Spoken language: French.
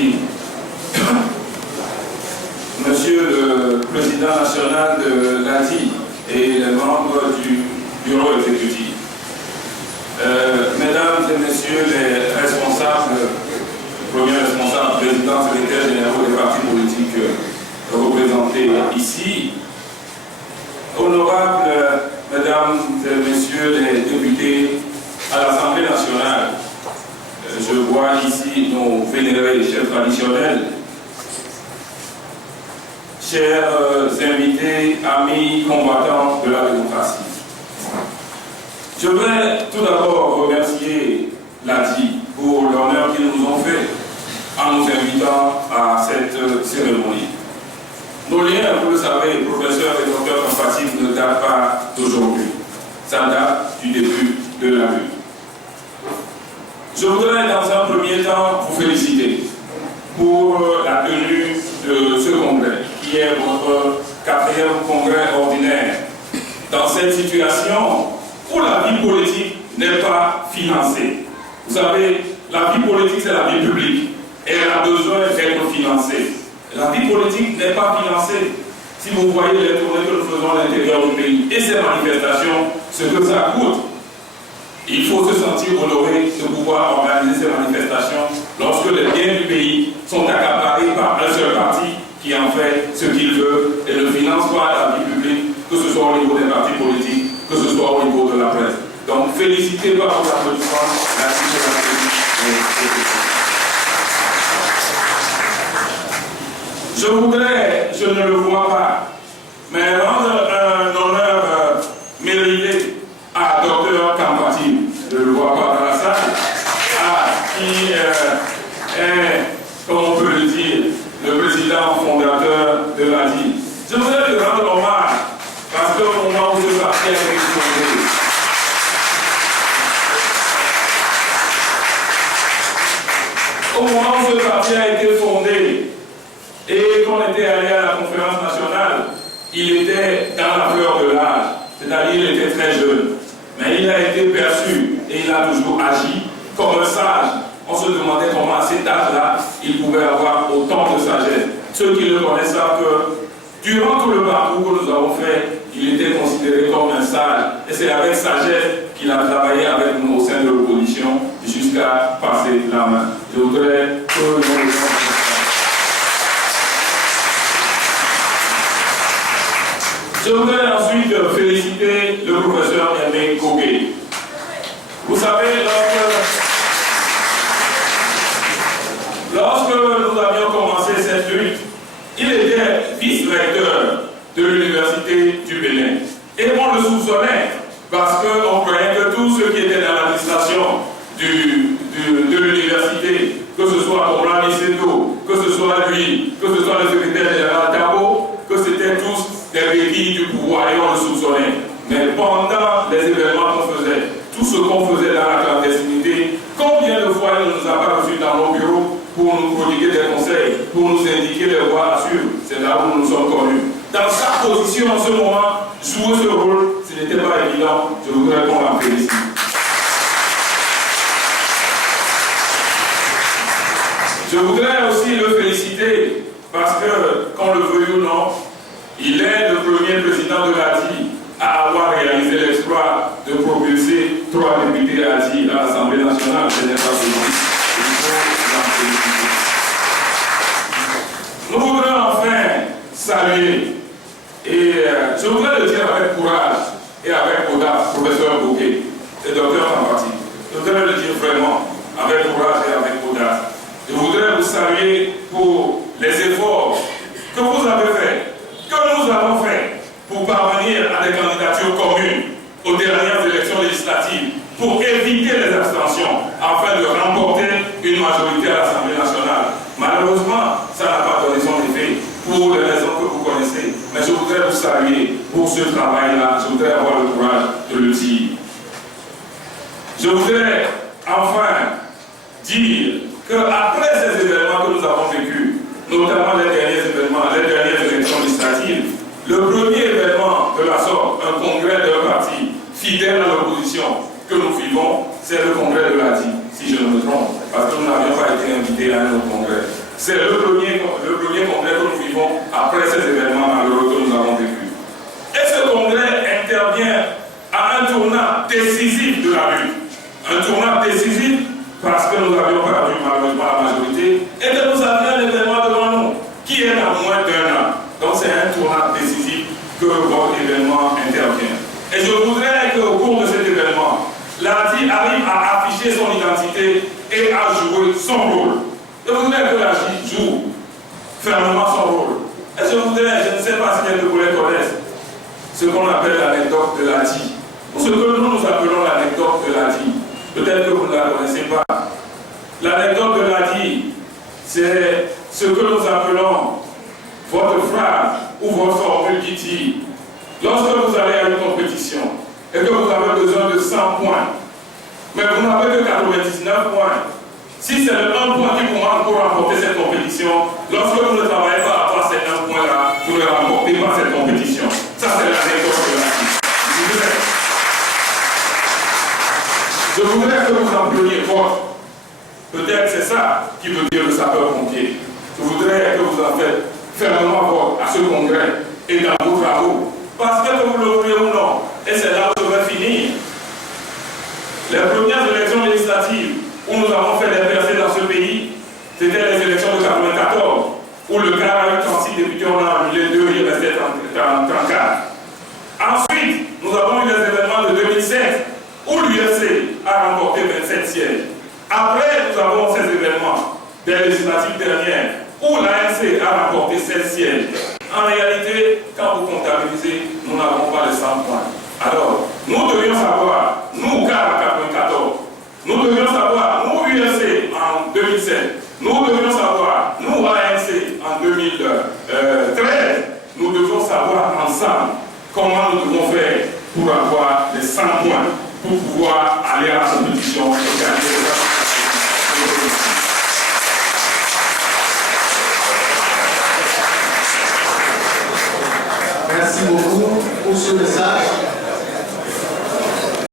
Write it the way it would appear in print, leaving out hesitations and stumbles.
Merci. Monsieur le Président national de l'ADI et les membres du bureau exécutif, Mesdames et Messieurs les responsables, premiers responsables, présidents, secrétaires généraux des partis politiques représentés ici, honorables Mesdames et Messieurs les députés à l'Assemblée nationale, je vois ici nos vénérés chefs traditionnels, chers invités, amis, combattants de la démocratie. Je voudrais tout d'abord remercier l'ADI pour l'honneur qu'ils nous ont fait en nous invitant à cette cérémonie. Nos liens, vous le savez, professeurs et docteurs compatibles, ne datent pas d'aujourd'hui. Ça date du début de la lutte. Je voudrais dans un premier temps vous féliciter pour la tenue de ce congrès, qui est votre 4e congrès ordinaire. Dans cette situation où la vie politique n'est pas financée. Vous savez, la vie politique, c'est la vie publique. Et elle a besoin d'être financée. La vie politique n'est pas financée. Si vous voyez les tournées que nous faisons à l'intérieur du pays et ces manifestations, ce que ça coûte, il faut se sentir honoré de pouvoir organiser ces manifestations lorsque les biens du pays sont accaparés par un seul parti qui en fait ce qu'il veut et ne finance pas la vie publique, que ce soit au niveau des partis politiques, que ce soit au niveau de la presse. Donc félicitez par vos applaudissements la Je voudrais, je ne le vois pas, mais rendre un honneur mérité à Dr Kampati, je ne le vois pas dans la salle, qui est, comme on peut le dire, le président fondateur de l'ADI. Je voudrais lui rendre hommage parce qu'au moment où ce parti a été fondé, et qu'on était allé à la conférence nationale, il était dans la fleur de l'âge, c'est-à-dire il était très jeune. Mais il a été perçu et il a toujours agi comme un sage. On se demandait comment à cet âge-là, il pouvait avoir autant de sagesse. Ceux qui le connaissent savent que durant tout le parcours que nous avons fait, il était considéré comme un sage. Et c'est avec sagesse qu'il a travaillé avec nous au sein de l'opposition jusqu'à passer la main. Je voudrais que nous... Je voudrais ensuite féliciter le professeur Aimé Kogué. Vous savez, lorsque nous avions commencé cette lutte, il était vice-recteur de l'Université du Bénin. Et on le soupçonnait parce qu'on croyait que tous ceux qui étaient dans l'administration de l'université, que ce soit Omar Niceto, que ce soit lui, que ce soit le secrétaire général Tabo, que c'était tous des béquilles du pouvoir et on le soupçonnait. Mais pendant les événements qu'on faisait, tout ce qu'on faisait dans la clandestinité, combien de fois il ne nous a pas reçus dans nos bureaux pour nous prodiguer des conseils, pour nous indiquer les voies à suivre. C'est là où nous nous sommes connus. Dans sa position en ce moment, jouer ce rôle, ce n'était pas évident. Je voudrais qu'on la félicite. Je voudrais aussi le féliciter parce que, qu'on le veuille ou non, il est le premier président de l'ADI à avoir réalisé l'exploit de propulser 3 députés ADI à l'Assemblée nationale. Ce n'est pas possible. Il faut l'en féliciter. Nous voudrions enfin saluer, et je voudrais le dire avec courage et avec audace, professeur Bouquet et docteur Kampati. Je voudrais le dire vraiment avec courage et avec audace. Je voudrais vous saluer pour les efforts que vous avez faits, que nous avons fait pour parvenir à des candidatures communes aux dernières élections législatives, pour éviter les abstentions, afin de remporter une majorité à l'Assemblée nationale. Malheureusement, ça n'a pas donné son effet, pour les raisons que vous connaissez. Mais je voudrais vous saluer pour ce travail-là. Je voudrais avoir le courage de le dire. Je voudrais enfin dire qu'après ces événements que nous avons vécus, notamment les derniers événements, les dernières élections législatives, le premier événement de la sorte, un congrès d'un parti fidèle à l'opposition que nous vivons, c'est le congrès de l'ADI, si je ne me trompe, parce que nous n'avions pas été invités à un autre congrès. C'est le premier congrès que nous vivons après ces événements malheureux que nous avons vécus. Et ce congrès intervient à un tournant décisif de la lutte. Un tournant décisif parce que nous avions perdu malheureusement la majorité et que nous avions un événement devant nous qui est dans moins d'1 an. Donc c'est un tournant décisif que votre événement intervient. Et je voudrais qu'au cours de cet événement, l'ADI arrive à afficher son identité et à jouer son rôle. Je voudrais que l'ADI joue fermement son rôle. Et je ne sais pas si quelques collègues connaissent ce qu'on appelle l'anecdote de l'ADI, ou ce que nous appelons l'anecdote de l'ADI. Peut-être que vous ne la connaissez pas. L'anecdote de l'ADI, c'est ce que nous appelons votre phrase ou votre formule qui dit lorsque vous allez à une compétition et que vous avez besoin de 100 points, mais vous n'avez que 99 points. Si c'est le 1 point qui vous manque pour remporter cette compétition, lorsque vous ne travaillez pas à avoir ces 1 point-là, vous ne remportez pas cette compétition. Ça, c'est l'anecdote de l'ADI. Je voudrais que vous en preniez compte. Peut-être c'est ça qui veut dire le sapeur-pompier. Je voudrais que vous en faites fermement vote à ce congrès et dans vos travaux. Parce que vous le voulez ou non, et c'est là où je vais finir. Les premières élections législatives où nous avons fait des percées dans ce pays, c'était les élections de 1994, où le CAR a eu 36 députés, on a annulé 2, il restait 34. Ensuite, nous avons eu les événements de 2007, où l'UFC a remporté 27 sièges. Après, nous avons ces événements des législatives dernières, où l'ANC a remporté 16 sièges. En réalité, quand vous comptabilisez, nous n'avons pas les 100 points. Alors, nous devions savoir, nous, CAR en 1994, nous devions savoir, nous, UFC en 2007, nous devions savoir, nous, ANC en 2013, nous devons savoir ensemble comment nous devons faire pour avoir les 100 points, pour pouvoir aller à la compétition et gagner les